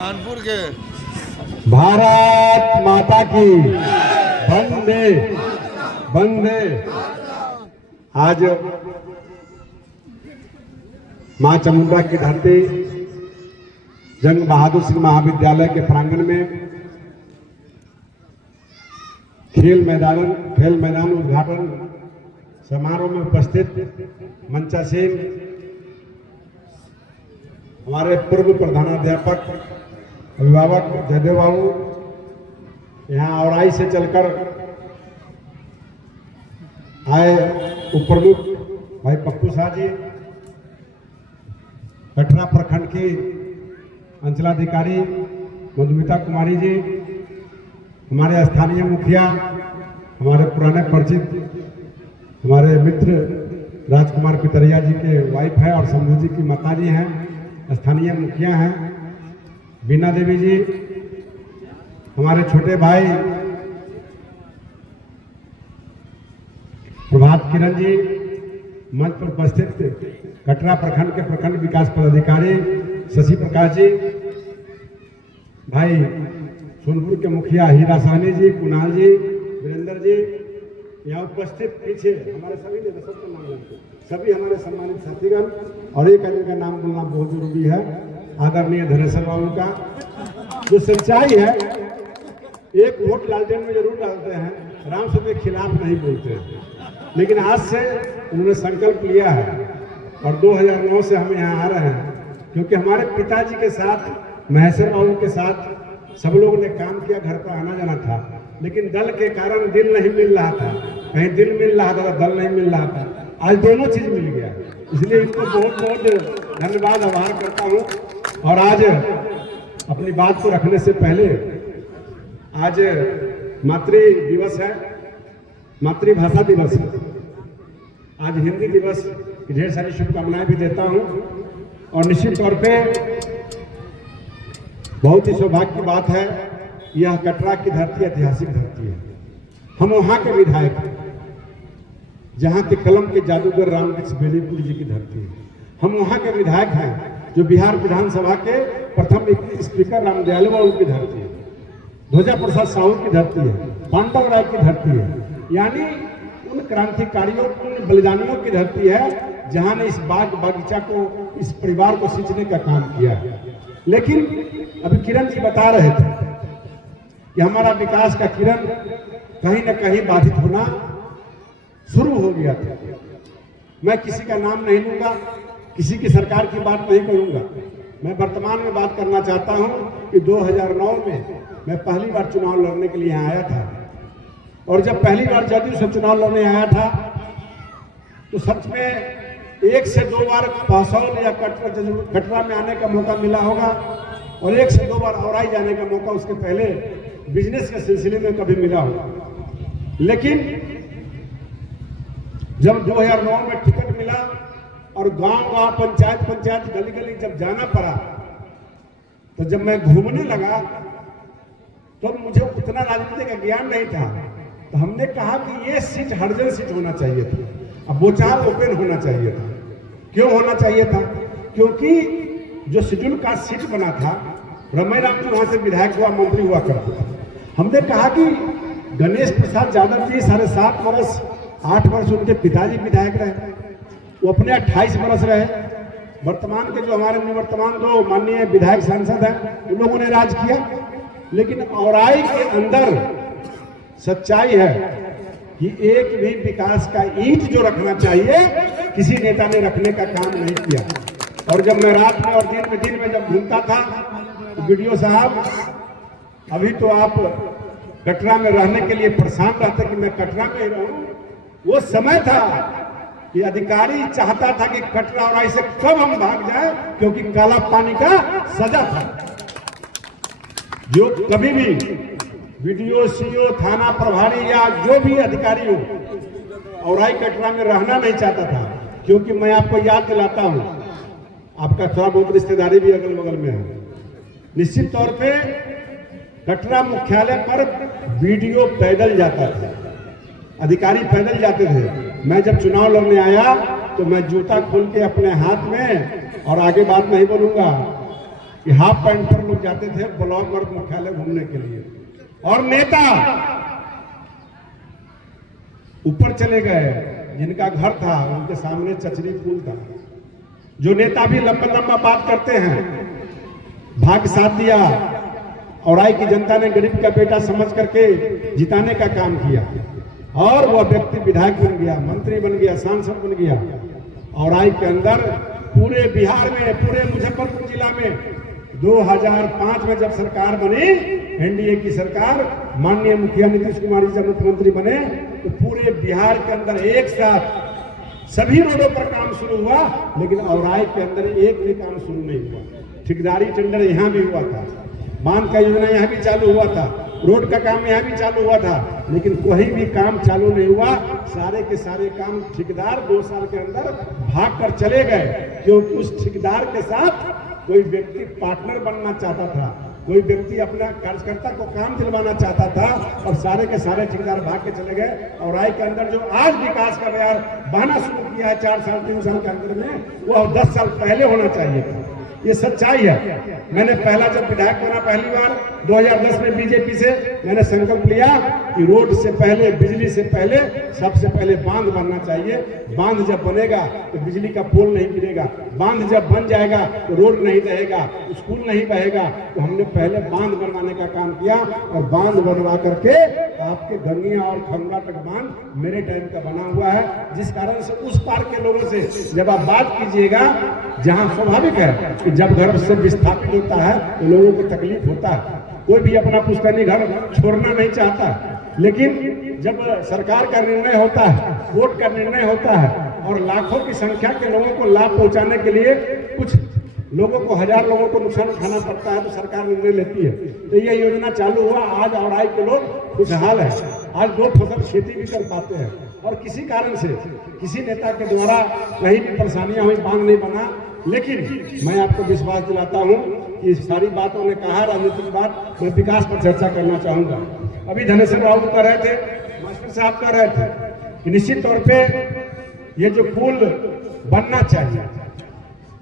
कानपुर के भारत माता की वंदे वंदे। आज मां चामुंडा की धरती जंग बहादुर सिंह महाविद्यालय के प्रांगण में खेल मैदान उद्घाटन समारोह में उपस्थित मंचासीन हमारे पूर्व प्रधानाध्यापक अभिभावक जयदेव बाबू, यहाँ औराई से चलकर आए उप प्रमुख भाई पप्पू शाह जी, कटरा प्रखंड की अंचलाधिकारी मधुमिता कुमारी जी, हमारे स्थानीय मुखिया, हमारे पुराने परिचित हमारे मित्र राजकुमार पितरिया जी के वाइफ है और शंभू जी की माता जी हैं, स्थानीय मुखिया हैं बीना देवी जी, हमारे छोटे भाई प्रभात किरण जी, मंच पर उपस्थित कटरा प्रखंड के प्रखंड विकास पदाधिकारी शशि प्रकाश जी, भाई सोनपुर के मुखिया हीरा साहनी जी, कुणाल जी, वीरेंद्र जी, यहाँ उपस्थित पीछे हमारे सभी ने सबका नाम लेते, सभी हमारे सम्मानित साथीगण, और एक आदमी का नाम बोलना बहुत जरूरी है, आदरणीय धनेश्वर बाबू का। जो सच्चाई है, एक वोट लालटेन में जरूर डालते हैं, राम से के खिलाफ नहीं बोलते हैं, लेकिन आज से उन्होंने संकल्प लिया है और 2009 से हम यहाँ आ रहे हैं, क्योंकि हमारे पिताजी के साथ महेश्वर बाबू के साथ सब लोगों ने काम किया, घर पर आना जाना था, लेकिन दल के कारण दिल नहीं मिल रहा था, कहीं दिल मिल रहा था तो दल नहीं मिल रहा था। आज दोनों चीज मिल गया, इसलिए इनको बहुत बहुत धन्यवाद आभार करता हूँ। और आज अपनी बात को रखने से पहले, आज मातृ दिवस है, मातृभाषा दिवस है, आज हिंदी दिवस की ढेर सारी शुभकामनाएं भी देता हूँ। और निश्चित तौर पे बहुत ही सौभाग्य की बात है, यह कटरा की धरती ऐतिहासिक धरती है। हम वहाँ के विधायक हैं जहाँ के कलम के जादूगर रामकृष्ण बेलीपुर जी की धरती है। हम वहाँ के विधायक हैं जो बिहार विधानसभा के प्रथम स्पीकर रामदयालु बाबू की धरती है, ध्वजा प्रसाद साहू की धरती है, पांडव राय की धरती है, यानी उन क्रांतिकारियों, उन बलिदानियों की धरती है जहाँ ने इस बाग बगीचा को, इस परिवार को सींचने का काम किया है। लेकिन अभी किरण जी बता रहे थे कि हमारा विकास का किरण कहीं न कहीं बाधित होना शुरू हो गया था। मैं किसी का नाम नहीं लूंगा, किसी की सरकार की बात नहीं करूंगा, मैं वर्तमान में बात करना चाहता हूं कि 2009 में मैं पहली बार चुनाव लड़ने के लिए आया था, और जब पहली बार जदयू से चुनाव लड़ने आया था तो सच में 1 से 2 बार पहसौल या कटरा में आने का मौका मिला होगा, और 1 से 2 बार औराई जाने का मौका उसके पहले बिजनेस के सिलसिले में कभी मिला होगा। लेकिन जब 2009 में टिकट मिला और गांव-गांव, पंचायत गली-गली जब जाना पड़ा, तो जब मैं घूमने लगा तो मुझे उतना राजनीति का ज्ञान नहीं था, तो हमने कहा कि ये सीट हर्जन सीट होना चाहिए था, अब बोचार ओपन होना चाहिए था। क्यों होना चाहिए था? क्योंकि जो शेड्यूल कास्ट सीट बना था, रमई राम जी वहां से विधायक हुआ, मंत्री हुआ करते थे। हमने कहा कि गणेश प्रसाद यादव जी 7.5 वर्ष 8 वर्ष उनके पिताजी विधायक रहे, वो अपने 28 वर्ष रहे। वर्तमान के जो हमारे निवर्तमान 2 माननीय विधायक सांसद हैं, उन लोगों ने राज किया, लेकिन औराई के अंदर सच्चाई है कि एक भी विकास का ईंट जो रखना चाहिए किसी नेता ने रखने का काम नहीं किया। और जब मैं रात में और दिन में जब घूमता था तो वीडियो साहब, अभी तो आप कटरा में रहने के लिए परेशान रहते कि मैं कटरा में ही रहूं, वो समय था कि अधिकारी चाहता था कि कटरा और से कब हम भाग जाए, क्योंकि काला पानी का सजा था। जो कभी भी वीडियो, सीओ, थाना प्रभारी या जो भी अधिकारी हो, औराई कटरा में रहना नहीं चाहता था, क्योंकि मैं आपको याद दिलाता हूं, आपका थोड़ा बहुत रिश्तेदारी भी अगल बगल में है। निश्चित तौर पे कटरा मुख्यालय पर वीडियो पैदल जाता था, अधिकारी पैदल जाते थे। मैं जब चुनाव लड़ने आया तो मैं जूता खोल के अपने हाथ में, और आगे बात नहीं बोलूंगा, कि हाफ पैंट पर लोग जाते थे ब्लॉक और मुख्यालय घूमने के लिए, और नेता ऊपर चले गए जिनका घर था उनके सामने चचरी पुल था। जो नेता भी लंबा लंबा बात करते हैं, भाग्य साथ दिया, औराई की जनता ने गरीब का बेटा समझ करके जिताने का काम किया और वह व्यक्ति विधायक बन गया, मंत्री बन गया, सांसद बन गया। औराई के अंदर पूरे बिहार में, पूरे मुजफ्फरपुर जिला में 2005 में जब सरकार बनी, एनडीए की सरकार, माननीय मुखिया नीतीश कुमार जी जब मुख्यमंत्री बने, तो पूरे बिहार के अंदर एक साथ सभी रोडों पर काम शुरू हुआ, लेकिन औराई के अंदर एक भी काम शुरू नहीं हुआ। ठेकेदारी टेंडर यहाँ भी हुआ था, बांध का योजना यहाँ भी चालू हुआ था, रोड का काम यहाँ भी चालू हुआ था, लेकिन कोई भी काम चालू नहीं हुआ। सारे के सारे काम ठेकेदार 2 साल के अंदर भाग कर चले गए, क्योंकि उस ठेकेदार के साथ कोई व्यक्ति पार्टनर बनना चाहता था, कोई व्यक्ति अपना कार्यकर्ता को काम दिलवाना चाहता था, और सारे के सारे ठेकेदार भाग के चले गए। और राय के अंदर जो आज विकास का बयार बहाना शुरू किया है 4 साल 3 साल के अंदर में, वो 10 साल पहले होना चाहिए था। ये सच्चाई है। मैंने पहला जब विधायक बना पहली बार 2010 में बीजेपी से, मैंने संकल्प लिया कि रोड से पहले, बिजली से पहले, सबसे पहले बांध बनना चाहिए। बांध जब बनेगा तो बिजली का पोल नहीं गिरेगा, बांध जब बन जाएगा तो रोड नहीं रहेगा, स्कूल नहीं बहेगा। तो हमने पहले बांध बनवाने का काम किया, और बांध बनवा करके आपके गंगिया और खंगा तक बांध मेरे टाइम का बना हुआ है, जिस कारण से उस पार के लोगों से जब आप बात कीजिएगा, जहां स्वाभाविक है कि जब घर से विस्थापित होता है तो लोगों को तकलीफ होता है, कोई भी अपना पुश्तैनी घर छोड़ना नहीं चाहता, लेकिन जब सरकार का निर्णय होता है, वोट का निर्णय होता है, और लाखों की संख्या के लोगों को लाभ पहुंचाने के लिए कुछ लोगों को, 1000 लोगों को नुकसान उठाना पड़ता है, तो सरकार निर्णय लेती है। तो यह योजना चालू हुआ, आज औराई के लोग खुशहाल है, आज 2 फसल खेती भी कर पाते हैं। और किसी कारण से किसी नेता के द्वारा कहीं भी परेशानियां हुई, बांध नहीं बना, लेकिन मैं आपको विश्वास दिलाता हूं कि सारी बातों ने कहा, राजनीतिक बात, मैं विकास पर चर्चा करना चाहूंगा। अभी धनेश्वर बाबू कर रहे थे, मास्टर साहब कर रहे थे कि निश्चित तौर पे ये जो पुल बनना चाहिए,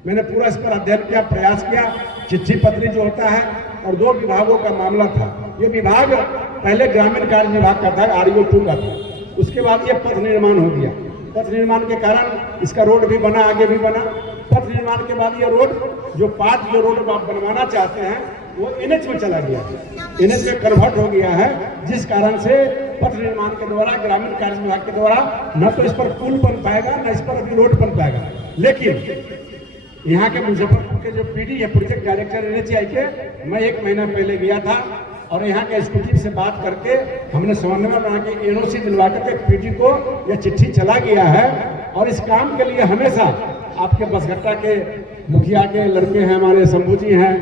मैंने पूरा इस पर अध्ययन किया, प्रयास किया, चिट्ठी पत्री जो होता है, और 2 विभागों का मामला था। ये विभाग पहले ग्रामीण कार्य विभाग का था, REO2 का था, उसके बाद ये पथ निर्माण हो गया। पथ निर्माण के कारण इसका रोड भी बना, आगे भी बना। पथ निर्माण के बाद ये रोड जो रोड आप बनवाना चाहते हैं वो NH में चला गया, NH में कन्वर्ट हो गया है, जिस कारण से पथ निर्माण के द्वारा, ग्रामीण कार्य विभाग के द्वारा न तो इस पर पुल बन पाएगा, न इस पर अभी रोड बन पाएगा। लेकिन यहाँ के मुजफ्फरपुर के जो PD है, प्रोजेक्ट डायरेक्टर NHAI के, मैं 1 महीना पहले गया था, और यहाँ के एग्जीक्यूटिव से बात करके हमने समन्वय बना के NOC दिलवा करके PD को यह चिट्ठी चला गया है। और इस काम के लिए हमेशा आपके बसघट्टा के मुखिया के लड़के हैं, हमारे शंभू जी हैं,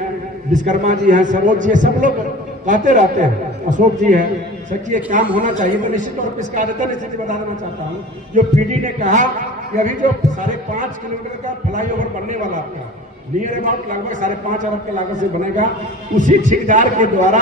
विश्वकर्मा जी हैं, सरोज जी हैं, सब लोग कहते रहते हैं, अशोक जी हैं, सच्ची एक काम होना चाहिए। तो निश्चित तौर पर इसका आदतन स्थिति बता देना चाहता हूँ, जो PD ने कहा कि अभी जो 5.5 किलोमीटर का फ्लाईओवर बनने वाला आपका नियर अबाउट लगभग 5.5 अरब के लागत से बनेगा, उसी ठेकेदार के द्वारा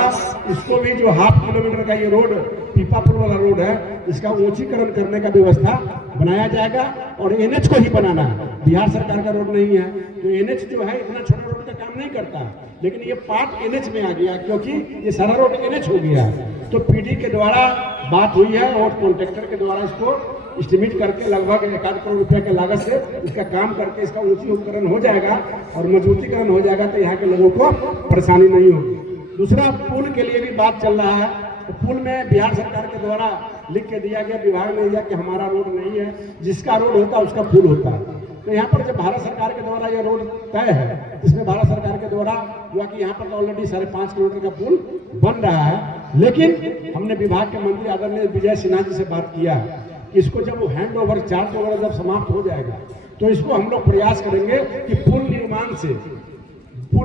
इसको भी जो 1/2 किलोमीटर का ये रोड, पीपापुर वाला रोड है, इसका ऊंचीकरण करने का व्यवस्था बनाया जाएगा। और NH को ही बनाना है, बिहार सरकार का रोड नहीं है, तो NH जो है इतना छोटा रोड का काम नहीं करता, लेकिन ये पार्ट NH में आ गया, क्योंकि ये सारा रोड NH हो गया है। तो PD के द्वारा बात हुई है, और कॉन्ट्रैक्टर के द्वारा इसको एस्टिमेट करके लगभग 1 करोड़ रुपए के लागत से इसका काम करके इसका ऊंचीकरण हो जाएगा और मजबूतीकरण हो जाएगा, तो यहाँ के लोगों को परेशानी नहीं होगी। दूसरा, पुल के लिए भी बात चल रहा है, तो पुल में बिहार सरकार के द्वारा लिख के दिया गया, विभाग ने दिया कि हमारा रोड नहीं है, जिसका रोड होता है उसका पुल होता है। तो यहाँ पर जब भारत सरकार के द्वारा यह रोड तय है, इसमें भारत सरकार के द्वारा हुआ कि यहाँ पर तो ऑलरेडी 5.5 किलोमीटर का पुल बन रहा है, लेकिन हमने विभाग के मंत्री आदरणीय विजय सिन्हा जी से बात किया है, इसको जब वो हैंड ओवर, चार्ज ओवर जब समाप्त हो जाएगा, तो इसको हम लोग प्रयास करेंगे कि पुल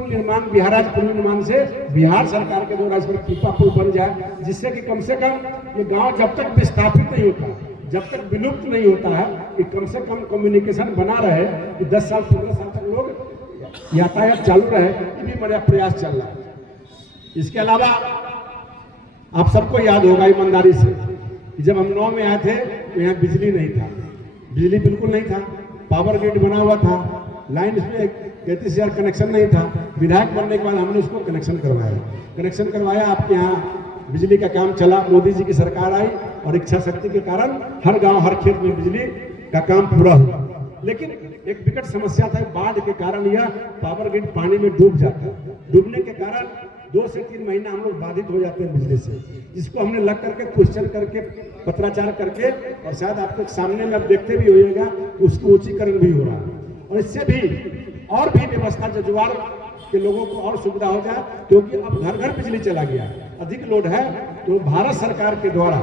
निर्माण से बिहार सरकार के द्वारा इस पर पीपा पुल बन जाए, जिससे कि कम से कम ये गांव जब तक विस्थापित नहीं होता, जब तक विलुप्त नहीं होता है, कि कम से कम कम्युनिकेशन बना रहे, कि 10 साल 15 साल तक लोग यातायात चालू रहे, ये भी बड़ा प्रयास चल रहा है। इसके अलावा आप सबको याद होगा ईमानदारी से, जब हम 9 में आए थे तो यहाँ बिजली नहीं था, बिल्कुल नहीं था, पावर ग्रिड बना हुआ था, लाइन इसमें 33,000 कनेक्शन नहीं था, विधायक बनने के बाद हमने उसको कनेक्शन करवाया। आपके यहाँ बिजली का काम चला, मोदी जी की सरकार आई और इच्छा शक्ति के कारण हर गांव हर खेत में बिजली का काम पूरा हुआ। लेकिन एक विकट समस्या था, बाढ़ के कारण यह पावर ग्रिड पानी में डूब जाता है। डूबने के कारण 2 से 3 महीना हम लोग बाधित हो जाते हैं बिजली से, जिसको हमने लग करके क्वेश्चन करके पत्राचार करके, और शायद आपके सामने में आप देखते भी होइएगा उसको उच्चीकरण भी हो रहा है। और इससे भी और भी व्यवस्था जजुआर के लोगों को और सुविधा हो जाए, क्योंकि अब घर घर बिजली चला गया, अधिक लोड है। तो भारत सरकार के द्वारा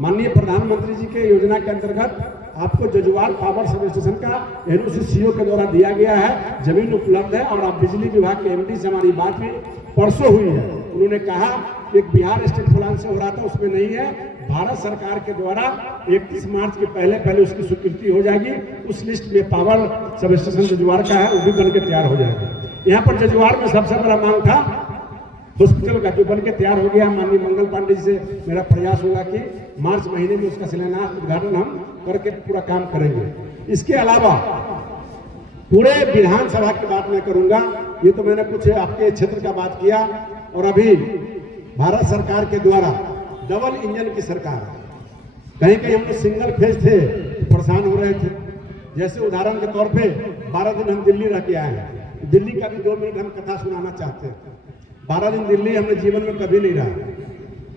माननीय प्रधानमंत्री जी के योजना के अंतर्गत आपको जजुआर पावर सब स्टेशन का NOC के द्वारा दिया गया है, जमीन उपलब्ध है। और आप बिजली विभाग के MD से हमारी बात भी परसों हुई है, उन्होंने कहा एक बिहार स्टेट प्लान से हो रहा था उसमें नहीं है, भारत सरकार के द्वारा 31 मार्च के पहले उसकी स्वीकृति हो जाएगी। उस लिस्ट में पावर सब स्टेशन जजुआर का है, वो भी बनकर तैयार हो जाएगा। यहाँ पर जजुआर में सबसे बड़ा मांग था हॉस्पिटल का, जो बनकर तैयार हो गया। माननीय मंगल पांडे जी से मेरा प्रयास होगा कि मार्च महीने में उसका शिलान्यास उद्घाटन हम करके पूरा काम करेंगे। इसके अलावा पूरे विधानसभा की बात मैं करूंगा, ये तो मैंने कुछ आपके क्षेत्र का बात किया। और अभी भारत सरकार के द्वारा डबल इंजन की सरकार, कहीं कहीं हम लोग सिंगल फेज थे, परेशान हो रहे थे। जैसे उदाहरण के तौर पे 12 दिन हम दिल्ली रह के आए हैं, दिल्ली का भी 2 मिनट हम कथा सुनाना चाहते हैं। 12 दिन दिल्ली हमने जीवन में कभी नहीं रहा।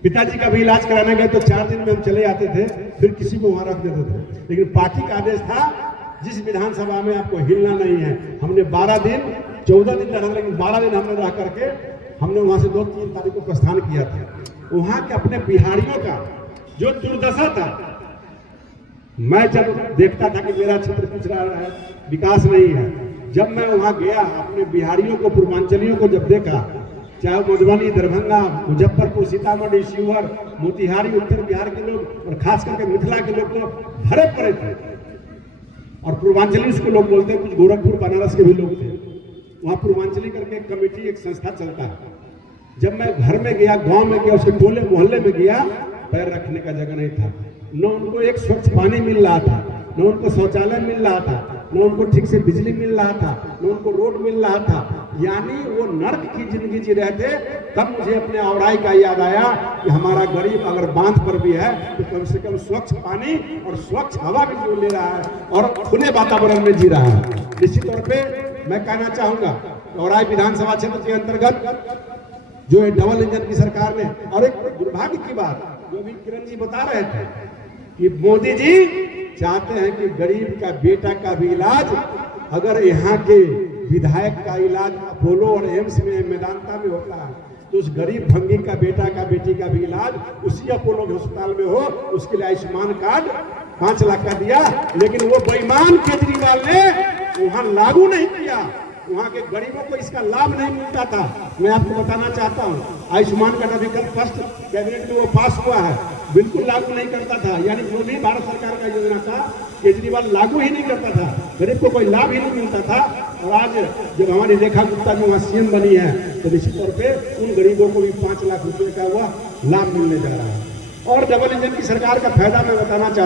पिताजी का भी इलाज कराने गए तो 4 दिन में हम चले आते थे, फिर किसी को वहां रख देते थे। लेकिन पार्टी का आदेश था जिस विधानसभा में आपको हिलना नहीं है। हमने 12 दिन 14 दिन रहा, लेकिन 12 दिन हमने रह करके हमने वहां से 2-3 तारीख को प्रस्थान किया था। वहां के अपने बिहारियों का जो दुर्दशा था, मैं जब देखता था कि मेरा क्षेत्र पिछड़ा है, विकास नहीं है, जब मैं वहां गया अपने बिहारियों को, पूर्वांचलियों को जब देखा, चाहे मधुबनी, दरभंगा, मुजफ्फरपुर, सीतामढ़ी, शिवहर, मोतिहारी, उत्तर बिहार के लोग और खास करके मिथिला के लोग तो भरे पड़े थे। और पूर्वांचली उसको लोग बोलते हैं, कुछ गोरखपुर बनारस के भी लोग थे। वहाँ पूर्वांचली करके एक कमेटी, एक संस्था चलता है। जब मैं घर में गया, गांव में गया, उसके टोले मोहल्ले में गया, पैर रखने का जगह नहीं था। न उनको एक स्वच्छ पानी मिल रहा था, न उनको शौचालय मिल रहा था, न उनको ठीक से बिजली मिल रहा था, न उनको रोड मिल रहा था। यानी वो नर्क की जिंदगी जी रहे थे। तब मुझे अपने औराई का याद आया कि हमारा गरीब अगर बांध पर भी है तो कम से कम स्वच्छ पानी और स्वच्छ हवा भी जो ले रहा है और खुले वातावरण में जी रहा है। निश्चित तौर पे मैं कहना चाहूंगा, औराई विधानसभा क्षेत्र के अंतर्गत जो है डबल इंजन की सरकार ने, और एक दुर्भाग्य की बात जो अभी किरण जी बता रहे थे कि मोदी जी चाहते हैं कि गरीब का बेटा का भी इलाज, अगर यहाँ के विधायक का इलाज अपोलो और एम्स में, मेदांता में होता है, तो उस गरीब भंगी का बेटा का, बेटी का भी इलाज उसी अपोलो के अस्पताल में हो। उसके लिए आयुष्मान कार्ड 5 लाख का दिया, लेकिन वो बेईमान केजरीवाल ने वहां लागू नहीं किया। वहां के गरीबों को इसका लाभ नहीं मिलता था। मैं आपको बताना चाहता हूं, आयुष्मान कार्ड अभी कल फर्स्ट कैबिनेट में वो पास हुआ है, बिल्कुल लागू नहीं करता था। यानी जो भी भारत सरकार का योजना था, केजरीवाल लागू ही नहीं करता था, गरीब को कोई लाभ ही नहीं मिलता था। और आज जब हमारी रेखा गुप्ता जो वहाँ CM बनी है, तो निश्चित तौर पे उन गरीबों को भी 5 लाख रुपए का हुआ लाभ मिलने जा रहा है। और डबल इंजन की सरकार का फायदा मैं बताना चाहता हूँ।